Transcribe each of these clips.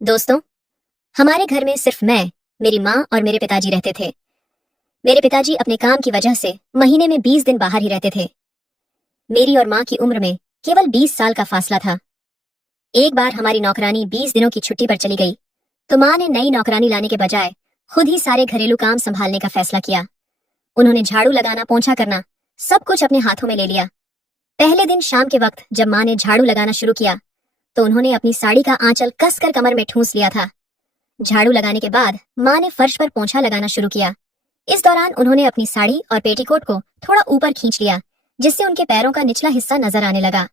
दोस्तों, हमारे घर में सिर्फ मैं, मेरी माँ और मेरे पिताजी रहते थे। मेरे पिताजी अपने काम की वजह से महीने में 20 दिन बाहर ही रहते थे। मेरी और माँ की उम्र में केवल 20 साल का फासला था। एक बार हमारी नौकरानी 20 दिनों की छुट्टी पर चली गई, तो माँ ने नई नौकरानी लाने के बजाय खुद ही सारे घरेलू काम संभालने का फैसला किया। उन्होंने झाड़ू लगाना, पोंछा करना, सब कुछ अपने हाथों में ले लिया। पहले दिन शाम के वक्त जब माँ ने झाड़ू लगाना शुरू किया, तो उन्होंने अपनी साड़ी का आंचल कसकर कमर में ठूंस लिया था। झाड़ू लगाने के बाद माँ ने फर्श पर पोंछा लगाना शुरू किया। इस दौरान उन्होंने अपनी साड़ी और पेटीकोट को थोड़ा ऊपर खींच लिया, जिससे उनके पैरों का निचला हिस्सा नजर आने लगा।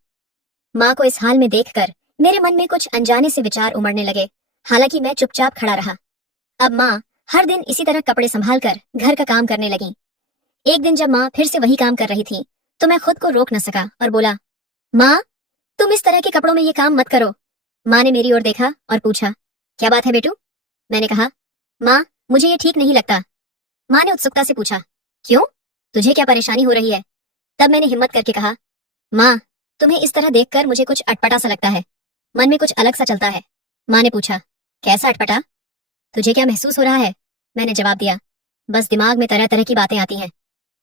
माँ को इस हाल में देखकर मेरे मन में कुछ अनजाने से विचार उमड़ने लगे। हालांकि मैं चुपचाप खड़ा रहा। अब माँ हर दिन इसी तरह कपड़े संभाल कर घर का काम करने लगी। एक दिन जब माँ फिर से वही काम कर रही थी, तो मैं खुद को रोक न सका और बोला, माँ, तुम इस तरह के कपड़ों में ये काम मत करो। माँ ने मेरी ओर देखा और पूछा, क्या बात है बेटू? मैंने कहा, माँ, मुझे ये ठीक नहीं लगता। माँ ने उत्सुकता से पूछा, क्यों? तुझे क्या परेशानी हो रही है? तब मैंने हिम्मत करके कहा, माँ, तुम्हें इस तरह देखकर मुझे कुछ अटपटा सा लगता है। मन में कुछ अलग सा चलता है। माँ ने पूछा, कैसा अटपटा? तुझे क्या महसूस हो रहा है? मैंने जवाब दिया, बस दिमाग में तरह तरह की बातें आती हैं।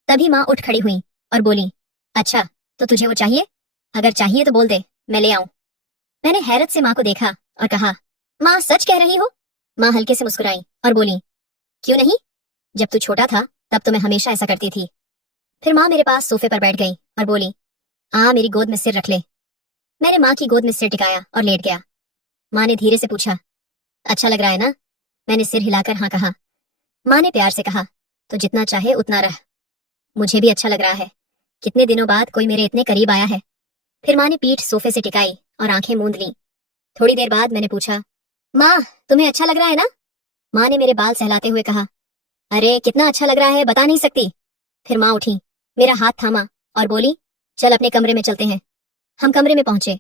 तभी माँ उठ खड़ी हुई और बोली, अच्छा, तो तुझे वो चाहिए? अगर चाहिए तो बोल दे, मैं ले आऊं। मैंने हैरत से माँ को देखा और कहा, माँ, सच कह रही हो? माँ हल्के से मुस्कुराई और बोली, क्यों नहीं? जब तू छोटा था तब तो मैं हमेशा ऐसा करती थी। फिर माँ मेरे पास सोफे पर बैठ गई और बोली, मेरी गोद में सिर रख ले। मैंने माँ की गोद में सिर टिकाया और लेट गया। माँ ने धीरे से पूछा, अच्छा लग रहा है ना? मैंने सिर हिलाकर हाँ कहा। माँ ने प्यार से कहा, तो जितना चाहे उतना रह। मुझे भी अच्छा लग रहा है। कितने दिनों बाद कोई मेरे इतने करीब आया है। फिर माँ ने पीठ सोफे से टिकाई और आंखें मूंद ली। थोड़ी देर बाद मैंने पूछा, माँ, तुम्हें अच्छा लग रहा है ना? माँ ने मेरे बाल सहलाते हुए कहा, अरे कितना अच्छा लग रहा है, बता नहीं सकती। फिर माँ उठी, मेरा हाथ थामा और बोली, चल अपने कमरे में चलते हैं। हम कमरे में पहुंचे।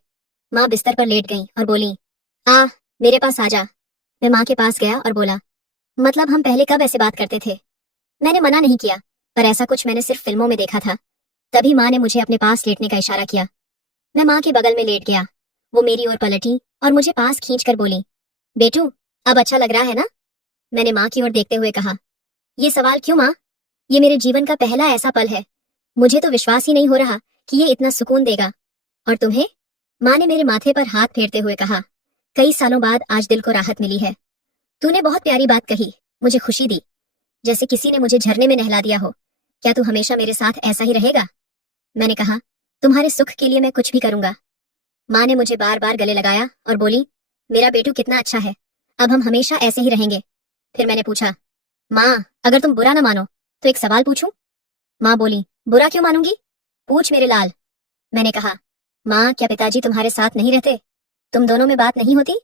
माँ बिस्तर पर लेट गई और बोली, आ, मेरे पास आ जा। मैं माँ के पास गया और बोला, मतलब हम पहले कब ऐसे बात करते थे? मैंने मना नहीं किया, पर ऐसा कुछ मैंने सिर्फ फिल्मों में देखा था। तभी माँ ने मुझे अपने पास लेटने का इशारा किया। मैं माँ के बगल में लेट गया। वो मेरी ओर पलटी और मुझे पास खींच कर बोली, बेटू, अब अच्छा लग रहा है ना? मैंने माँ की ओर देखते हुए कहा, ये सवाल क्यों माँ? ये मेरे जीवन का पहला ऐसा पल है। मुझे तो विश्वास ही नहीं हो रहा कि ये इतना सुकून देगा। और तुम्हें? माँ ने मेरे माथे पर हाथ फेरते हुए कहा, कई सालों बाद आज दिल को राहत मिली है। तूने बहुत प्यारी बात कही, मुझे खुशी दी, जैसे किसी ने मुझे झरने में नहला दिया हो। क्या तू हमेशा मेरे साथ ऐसा ही रहेगा? मैंने कहा, तुम्हारे सुख के लिए मैं कुछ भी करूंगा। माँ ने मुझे बार बार गले लगाया और बोली, मेरा बेटू कितना अच्छा है, अब हम हमेशा ऐसे ही रहेंगे। फिर मैंने पूछा, माँ, अगर तुम बुरा ना मानो तो एक सवाल पूछूं? माँ बोली, बुरा क्यों मानूंगी? पूछ मेरे लाल। मैंने कहा, माँ, क्या पिताजी तुम्हारे साथ नहीं रहते? तुम दोनों में बात नहीं होती?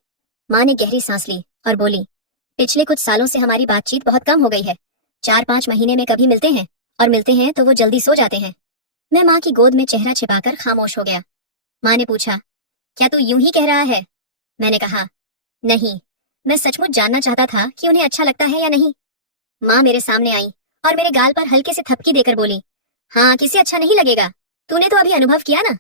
माँ ने गहरी सांस ली और बोली, पिछले कुछ सालों से हमारी बातचीत बहुत कम हो गई है। 4-5 महीने में कभी मिलते हैं, और मिलते हैं तो वो जल्दी सो जाते हैं। मैं माँ की गोद में चेहरा छिपाकर खामोश हो गया। माँ ने पूछा, क्या तू यूं ही कह रहा है? मैंने कहा, नहीं, मैं सचमुच जानना चाहता था कि उन्हें अच्छा लगता है या नहीं। माँ मेरे सामने आई और मेरे गाल पर हल्के से थपकी देकर बोली, हाँ, किसे अच्छा नहीं लगेगा? तूने तो अभी अनुभव किया ना।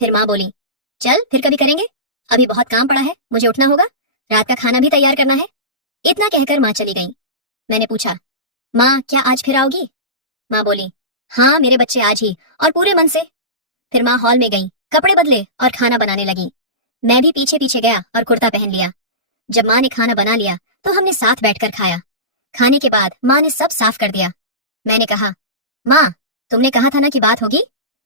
फिर माँ बोली, चल फिर कभी करेंगे, अभी बहुत काम पड़ा है, मुझे उठना होगा, रात का खाना भी तैयार करना है। इतना कहकर माँ चली गई। मैंने पूछा, माँ, क्या आज फिर आओगी? माँ बोली, हाँ मेरे बच्चे, आज ही और पूरे मन से। फिर माँ हॉल में गई, कपड़े बदले और खाना बनाने लगी। मैं भी पीछे पीछे गया और कुर्ता पहन लिया। जब माँ ने खाना बना लिया तो हमने साथ बैठकर खाया। खाने के बाद माँ ने सब साफ कर दिया। मैंने कहा, माँ, तुमने कहा था ना कि बात होगी?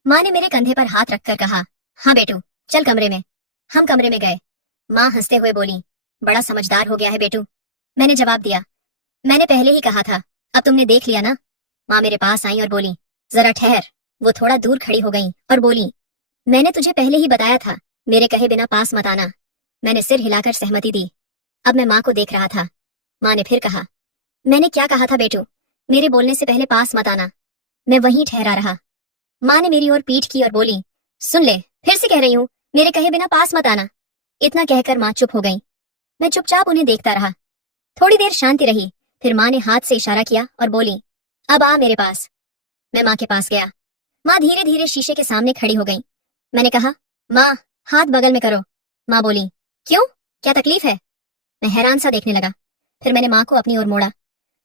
माँ ने मेरे कंधे पर हाथ रखकर कहा, हाँ बेटू, चल कमरे में। हम कमरे में गए। माँ हंसते हुए बोली, बड़ा समझदार हो गया है बेटू। मैंने जवाब दिया, मैंने पहले ही कहा था, अब तुमने देख लिया ना। माँ मेरे पास आई और बोली, जरा ठहर। वो थोड़ा दूर खड़ी हो गई और बोली, मैंने तुझे पहले ही बताया था, मेरे कहे बिना पास मत आना। मैंने सिर हिलाकर सहमति दी। अब मैं माँ को देख रहा था। माँ ने फिर कहा, मैंने क्या कहा था बेटू? मेरे बोलने से पहले पास मत आना। मैं वहीं ठहरा रहा। माँ ने मेरी ओर पीठ की और बोली, सुन ले, फिर से कह रही हूँ, मेरे कहे बिना पास मत आना। इतना कहकर माँ चुप हो गई। मैं चुपचाप उन्हें देखता रहा। थोड़ी देर शांति रही। फिर माँ ने हाथ से इशारा किया और बोली, अब आ मेरे पास। मैं माँ के पास गया। माँ धीरे धीरे शीशे के सामने खड़ी हो गई। मैंने कहा, माँ, हाथ बगल में करो। माँ बोली, क्यों, क्या तकलीफ है? मैं हैरान सा देखने लगा। फिर मैंने माँ को अपनी ओर मोड़ा।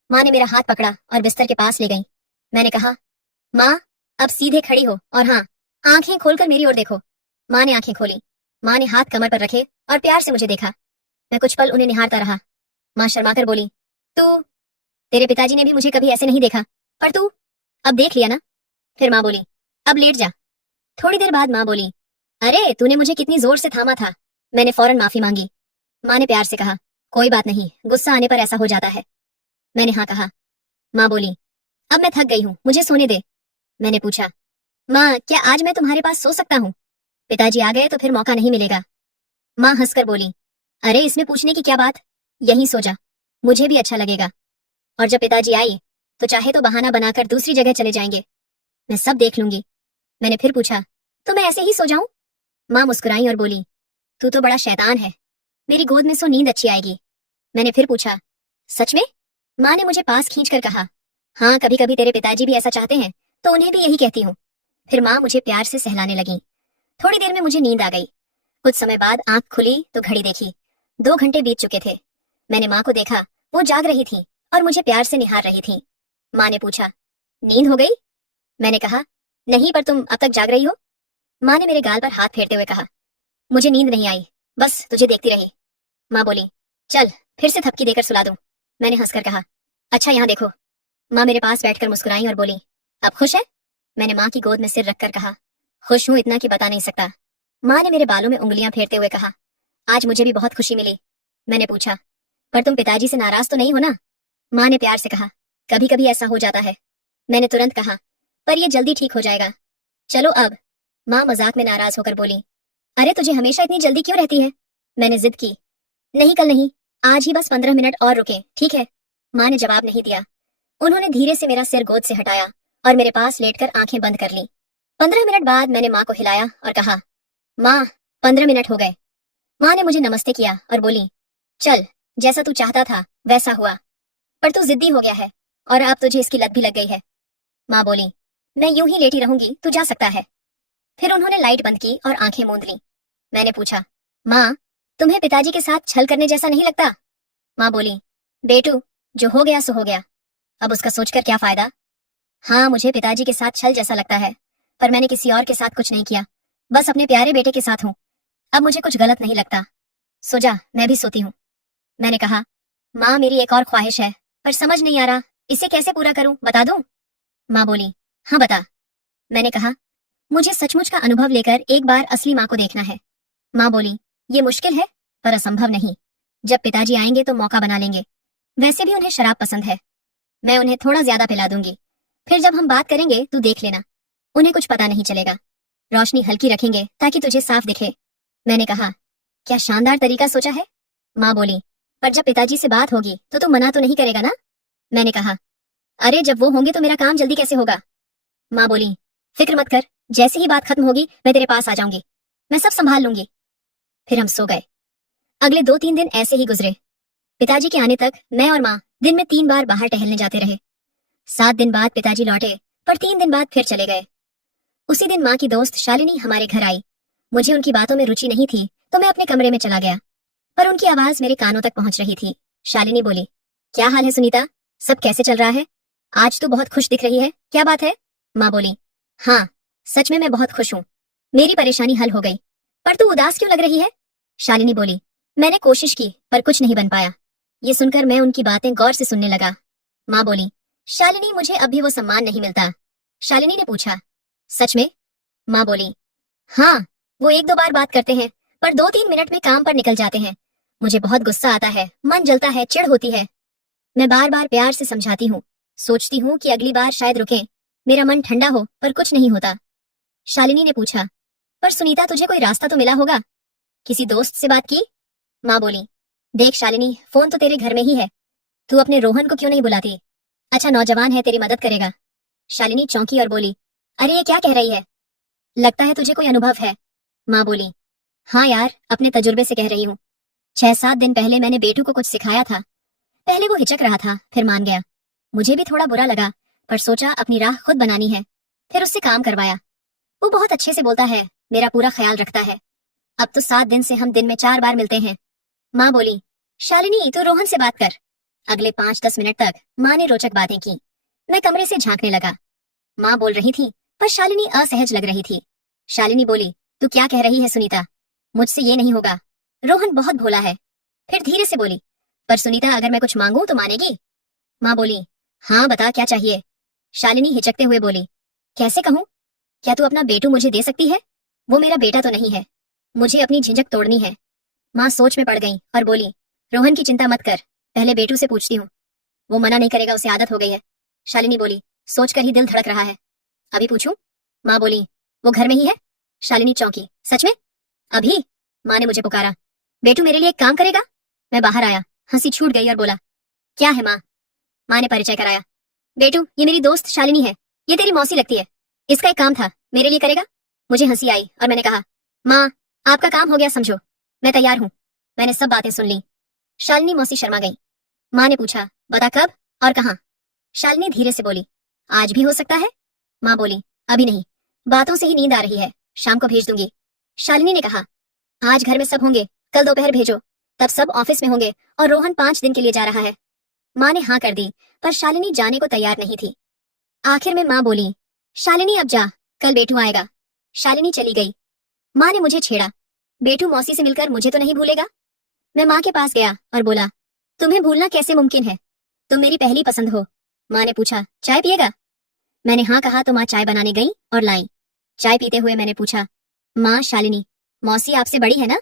माँ ने मेरा हाथ पकड़ा और बिस्तर के पास ले गई। मैंने कहा, माँ, अब सीधे खड़ी हो और हाँ, आंखें खोलकर मेरी ओर देखो। माँ ने आंखें खोली। माँ ने हाथ कमर पर रखे और प्यार से मुझे देखा। मैं कुछ पल उन्हें निहारता रहा। माँ शर्माकर बोली, तू, तेरे पिताजी ने भी मुझे कभी ऐसे नहीं देखा, पर तू अब देख लिया ना। फिर माँ बोली, अब लेट जा। थोड़ी देर बाद माँ बोली, अरे तूने मुझे कितनी जोर से थामा था। मैंने फौरन माफी मांगी। माँ ने प्यार से कहा, कोई बात नहीं, गुस्सा आने पर ऐसा हो जाता है। मैंने हाँ कहा। माँ बोली, अब मैं थक गई हूँ, मुझे सोने दे। मैंने पूछा, माँ, क्या आज मैं तुम्हारे पास सो सकता हूँ? पिताजी आ गए तो फिर मौका नहीं मिलेगा। माँ हंसकर बोली, अरे इसमें पूछने की क्या बात, यहीं सो जा, मुझे भी अच्छा लगेगा। और जब पिताजी आए तो चाहे तो बहाना बनाकर दूसरी जगह चले जाएंगे, मैं सब देख लूंगी। मैंने फिर पूछा, तो मैं ऐसे ही सो जाऊं? माँ मुस्कुराई और बोली, तू तो बड़ा शैतान है, मेरी गोद में सो नींद अच्छी आएगी। मैंने फिर पूछा, सच में? माँ ने मुझे पास खींचकर कहा, हाँ, कभी कभी तेरे पिताजी भी ऐसा चाहते हैं तो उन्हें भी यही कहती हूँ। फिर माँ मुझे प्यार से सहलाने लगी। थोड़ी देर में मुझे नींद आ गई। कुछ समय बाद आंख खुली तो घड़ी देखी, 2 घंटे बीत चुके थे। मैंने माँ को देखा, वो जाग रही थी और मुझे प्यार से निहार रही थी। माँ ने पूछा, नींद हो गई? मैंने कहा, नहीं, पर तुम अब तक जाग रही हो। माँ ने मेरे गाल पर हाथ फेरते हुए कहा, मुझे नींद नहीं आई, बस तुझे देखती रही। माँ बोली, चल फिर से थपकी देकर सुला दूं। मैंने हंसकर कहा, अच्छा यहाँ देखो। माँ मेरे पास बैठकर मुस्कुराई और बोली, अब खुश है? मैंने माँ की गोद में सिर रखकर कहा, खुश हूं इतना कि बता नहीं सकता। माँ ने मेरे बालों में उंगलियां फेरते हुए कहा, आज मुझे भी बहुत खुशी मिली। मैंने पूछा, पर तुम पिताजी से नाराज तो नहीं हो ना? माँ ने प्यार से कहा, कभी कभी ऐसा हो जाता है। मैंने तुरंत कहा, पर यह जल्दी ठीक हो जाएगा, चलो अब। माँ मजाक में नाराज होकर बोली, अरे तुझे हमेशा इतनी जल्दी क्यों रहती है? मैंने जिद की, नहीं कल नहीं, आज ही बस 15 मिनट और रुके, ठीक है? माँ ने जवाब नहीं दिया। उन्होंने धीरे से मेरा सिर गोद से हटाया और मेरे पास लेटकर आंखें बंद कर ली। 15 मिनट बाद मैंने माँ को हिलाया और कहा, माँ, 15 मिनट हो गए। माँ ने मुझे नमस्ते किया और बोली, चल, जैसा तू चाहता था वैसा हुआ, पर तू जिद्दी हो गया है और अब तुझे इसकी लत भी लग गई है। माँ बोली, मैं यूं ही लेटी रहूंगी, तू जा सकता है। फिर उन्होंने लाइट बंद की और आंखें मूंद ली। मैंने पूछा, माँ, तुम्हें पिताजी के साथ छल करने जैसा नहीं लगता? माँ बोली, बेटू, जो हो गया सो हो गया, अब उसका सोचकर क्या फायदा। हाँ, मुझे पिताजी के साथ छल जैसा लगता है, पर मैंने किसी और के साथ कुछ नहीं किया, बस अपने प्यारे बेटे के साथ हूँ। अब मुझे कुछ गलत नहीं लगता। सो जा, मैं भी सोती हूँ। मैंने कहा, माँ, मेरी एक और ख्वाहिश है, पर समझ नहीं आ रहा इसे कैसे पूरा करूं, बता दूं? माँ बोली, हाँ बता। मैंने कहा, मुझे सचमुच का अनुभव लेकर एक बार असली माँ को देखना है। माँ बोली, ये मुश्किल है पर असंभव नहीं। जब पिताजी आएंगे तो मौका बना लेंगे, वैसे भी उन्हें शराब पसंद है, मैं उन्हें थोड़ा ज्यादा पिला दूंगी। फिर जब हम बात करेंगे तू देख लेना, उन्हें कुछ पता नहीं चलेगा। रोशनी हल्की रखेंगे ताकि तुझे साफ दिखे। मैंने कहा, क्या शानदार तरीका सोचा है। माँ बोली, पर जब पिताजी से बात होगी तो तू मना तो नहीं करेगा ना? मैंने कहा, अरे जब वो होंगे तो मेरा काम जल्दी कैसे होगा। माँ बोली, फिक्र मत कर, जैसे ही बात खत्म होगी मैं तेरे पास आ जाऊंगी, मैं सब संभाल लूंगी। फिर हम सो गए। अगले 2-3 दिन ऐसे ही गुजरे। पिताजी के आने तक मैं और माँ दिन में 3 बार बाहर टहलने जाते रहे। 7 दिन बाद पिताजी लौटे, पर 3 दिन बाद फिर चले गए। उसी दिन माँ की दोस्त शालिनी हमारे घर आई। मुझे उनकी बातों में रुचि नहीं थी तो मैं अपने कमरे में चला गया, पर उनकी आवाज मेरे कानों तक पहुंच रही थी। शालिनी बोली, क्या हाल है सुनीता, सब कैसे चल रहा है? आज तू बहुत खुश दिख रही है, क्या बात है? माँ बोली, हाँ, सच में मैं बहुत खुश हूँ, मेरी परेशानी हल हो गई। पर तू उदास क्यों लग रही है? शालिनी बोली, मैंने कोशिश की पर कुछ नहीं बन पाया। ये सुनकर मैं उनकी बातें गौर से सुनने लगा। माँ बोली, शालिनी, मुझे अब भी वो सम्मान नहीं मिलता। शालिनी ने पूछा, सच में? माँ बोली, हाँ, वो 1-2 बार बात करते हैं, पर 2-3 मिनट में काम पर निकल जाते हैं। मुझे बहुत गुस्सा आता है, मन जलता है, चिढ़ होती है। मैं बार बार प्यार से समझाती हूँ, सोचती हूँ कि अगली बार शायद रुके, मेरा मन ठंडा हो, पर कुछ नहीं होता। शालिनी ने पूछा, पर सुनीता, तुझे कोई रास्ता तो मिला होगा, किसी दोस्त से बात की? माँ बोली, देख शालिनी, फोन तो तेरे घर में ही है, तू अपने रोहन को क्यों नहीं बुलाती? अच्छा नौजवान है, तेरी मदद करेगा। शालिनी चौंकी और बोली, अरे ये क्या कह रही है, लगता है तुझे कोई अनुभव है। माँ बोली, हाँ यार, अपने तजुर्बे से कह रही हूँ। 6-7 दिन पहले मैंने बेटू को कुछ सिखाया था। पहले वो हिचक रहा था, फिर मान गया। मुझे भी थोड़ा बुरा लगा, पर सोचा अपनी राह खुद बनानी है, फिर उससे काम करवाया। वो बहुत अच्छे से बोलता है, मेरा पूरा ख्याल रखता है। अब तो 7 दिन से हम दिन में 4 बार मिलते हैं। माँ बोली, शालिनी तू रोहन से बात कर। अगले 5-10 मिनट तक माँ ने रोचक बातें की। मैं कमरे से झांकने लगा। माँ बोल रही थी पर शालिनी असहज लग रही थी। शालिनी बोली, तू क्या कह रही है सुनीता? मुझसे ये नहीं होगा। रोहन बहुत भोला है। फिर धीरे से बोली, पर सुनीता अगर मैं कुछ मांगूं तो मानेगी? माँ बोली, हाँ बता क्या चाहिए? शालिनी हिचकते हुए बोली, कैसे कहूँ? क्या तू अपना बेटू मुझे दे सकती है? वो मेरा बेटा तो नहीं है। मुझे अपनी झिझक तोड़नी है। माँ सोच में पड़ गई और बोली, रोहन की चिंता मत कर, पहले बेटू से पूछती हूँ। वो मना नहीं करेगा, उसे आदत हो गई है। शालिनी बोली, सोचकर ही दिल धड़क रहा है। अभी पूछूं? माँ बोली, वो घर में ही है? शालिनी चौंकी, सच में? अभी? माँ ने मुझे पुकारा, बेटू मेरे लिए एक काम करेगा? मैं बाहर आया, हंसी छूट गई और बोला, क्या है माँ? माँ ने परिचय कराया, बेटू ये मेरी दोस्त शालिनी है, ये तेरी मौसी लगती है। इसका एक काम था, मेरे लिए करेगा? मुझे हंसी आई और मैंने कहा, माँ आपका काम हो गया समझो, मैं तैयार हूँ। मैंने सब बातें सुन ली। शालिनी मौसी शर्मा गई। माँ ने पूछा, बता कब और कहाँ? शालिनी धीरे से बोली, आज भी हो सकता है। माँ बोली, अभी नहीं, बातों से ही नींद आ रही है, शाम को भेज दूंगी। शालिनी ने कहा, आज घर में सब होंगे, कल दोपहर भेजो, तब सब ऑफिस में होंगे और रोहन 5 दिन के लिए जा रहा है। माँ ने हाँ कर दी, पर शालिनी जाने को तैयार नहीं थी। आखिर में माँ बोली, शालिनी अब जा, कल बेटू आएगा। शालिनी चली गई। माँ ने मुझे छेड़ा, बेटू मौसी से मिलकर मुझे तो नहीं भूलेगा? मैं माँ के पास गया और बोला, तुम्हें भूलना कैसे मुमकिन है? तुम मेरी पहली पसंद हो। माँ ने पूछा, चाय पिएगा? मैंने हाँ कहा तो माँ चाय बनाने गई और लाई। चाय पीते हुए मैंने पूछा, माँ शालिनी, मौसी आपसे बड़ी है ना?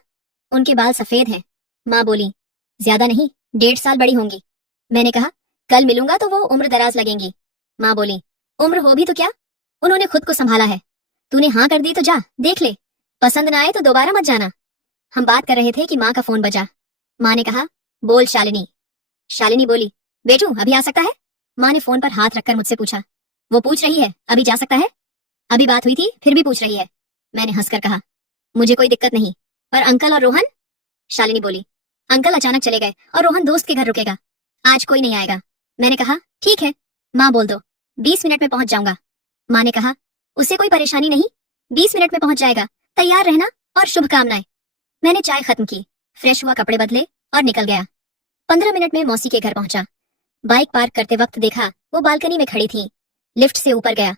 उनके बाल सफेद हैं। माँ बोली, ज्यादा नहीं, 1.5 साल बड़ी होंगी। मैंने कहा, कल मिलूंगा तो वो उम्र दराज लगेंगी। माँ बोली, उम्र हो भी तो क्या, उन्होंने खुद को संभाला है। तूने हाँ कर दी तो जा देख ले, पसंद ना आए तो दोबारा मत जाना। हम बात कर रहे थे कि माँ का फोन बजा। माँ ने कहा, बोल शालिनी। शालिनी बोली, बेटू अभी आ सकता है? माँ ने फोन पर हाथ रखकर मुझसे पूछा। वो पूछ रही है अभी जा सकता है? अभी बात हुई थी फिर भी पूछ रही है। मैंने हंसकर कहा, मुझे कोई दिक्कत नहीं, पर अंकल और रोहन? शालिनी बोली, अंकल अचानक चले गए और रोहन दोस्त के घर रुकेगा, आज कोई नहीं आएगा। मैंने कहा, ठीक है माँ बोल दो, 20 मिनट में पहुंच जाऊंगा। माँ ने कहा, उससे कोई परेशानी नहीं, 20 मिनट में पहुंच जाएगा, तैयार रहना और शुभकामनाएं। मैंने चाय खत्म की, फ्रेश हुआ, कपड़े बदले और निकल गया। 15 मिनट में मौसी के घर पहुंचा। बाइक पार्क करते वक्त देखा वो बालकनी में खड़ी थी। लिफ्ट से ऊपर गया।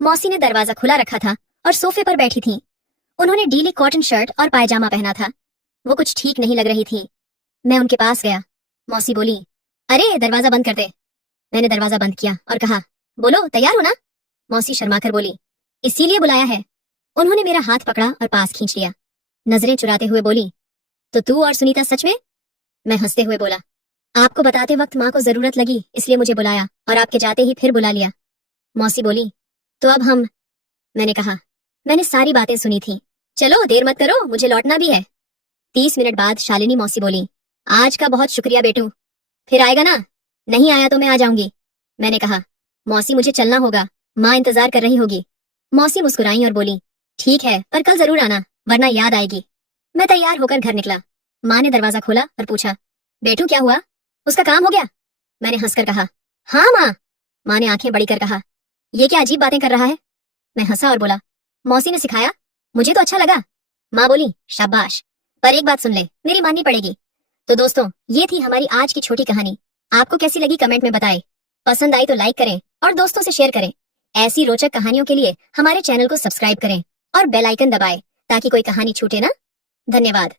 मौसी ने दरवाजा खुला रखा था और सोफे पर बैठी थी। उन्होंने डीली कॉटन शर्ट और पायजामा पहना था। वो कुछ ठीक नहीं लग रही थी। मैं उनके पास गया। मौसी बोली, अरे दरवाजा बंद कर दे। मैंने दरवाजा बंद किया और कहा, बोलो तैयार हो ना? मौसी शर्माकर बोली, इसीलिए बुलाया है। उन्होंने मेरा हाथ पकड़ा और पास खींच लिया। नजरें चुराते हुए बोली, तो तू और सुनीता सच में? मैं हंसते हुए बोला, आपको बताते वक्त माँ को जरूरत लगी इसलिए मुझे बुलाया और आपके जाते ही फिर बुला लिया। मौसी बोली, तो अब हम? मैंने कहा, मैंने सारी बातें सुनी थी, चलो देर मत करो, मुझे लौटना भी है। 30 मिनट बाद शालिनी मौसी बोली, आज का बहुत शुक्रिया बेटू, फिर आएगा ना? नहीं आया तो मैं आ जाऊंगी। मैंने कहा, मौसी मुझे चलना होगा, माँ इंतजार कर रही होगी। मौसी मुस्कुराई और बोली, ठीक है पर कल जरूर आना, वरना याद आएगी। मैं तैयार होकर घर निकला। माँ ने दरवाजा खोला और पूछा, बेटू क्या हुआ, उसका काम हो गया? मैंने हंसकर कहा, हाँ माँ। माँ ने आंखें बड़ी कर कहा, ये क्या अजीब बातें कर रहा है? मैं हंसा और बोला, मौसी ने सिखाया, मुझे तो अच्छा लगा। माँ बोली, शाबाश, पर एक बात सुन ले, मेरी माननी पड़ेगी। तो दोस्तों, ये थी हमारी आज की छोटी कहानी। आपको कैसी लगी कमेंट में बताएं। पसंद आई तो लाइक करें और दोस्तों से शेयर करें। ऐसी रोचक कहानियों के लिए हमारे चैनल को सब्सक्राइब करें और बेल आइकन दबाएं ताकि कोई कहानी छूटे ना। धन्यवाद।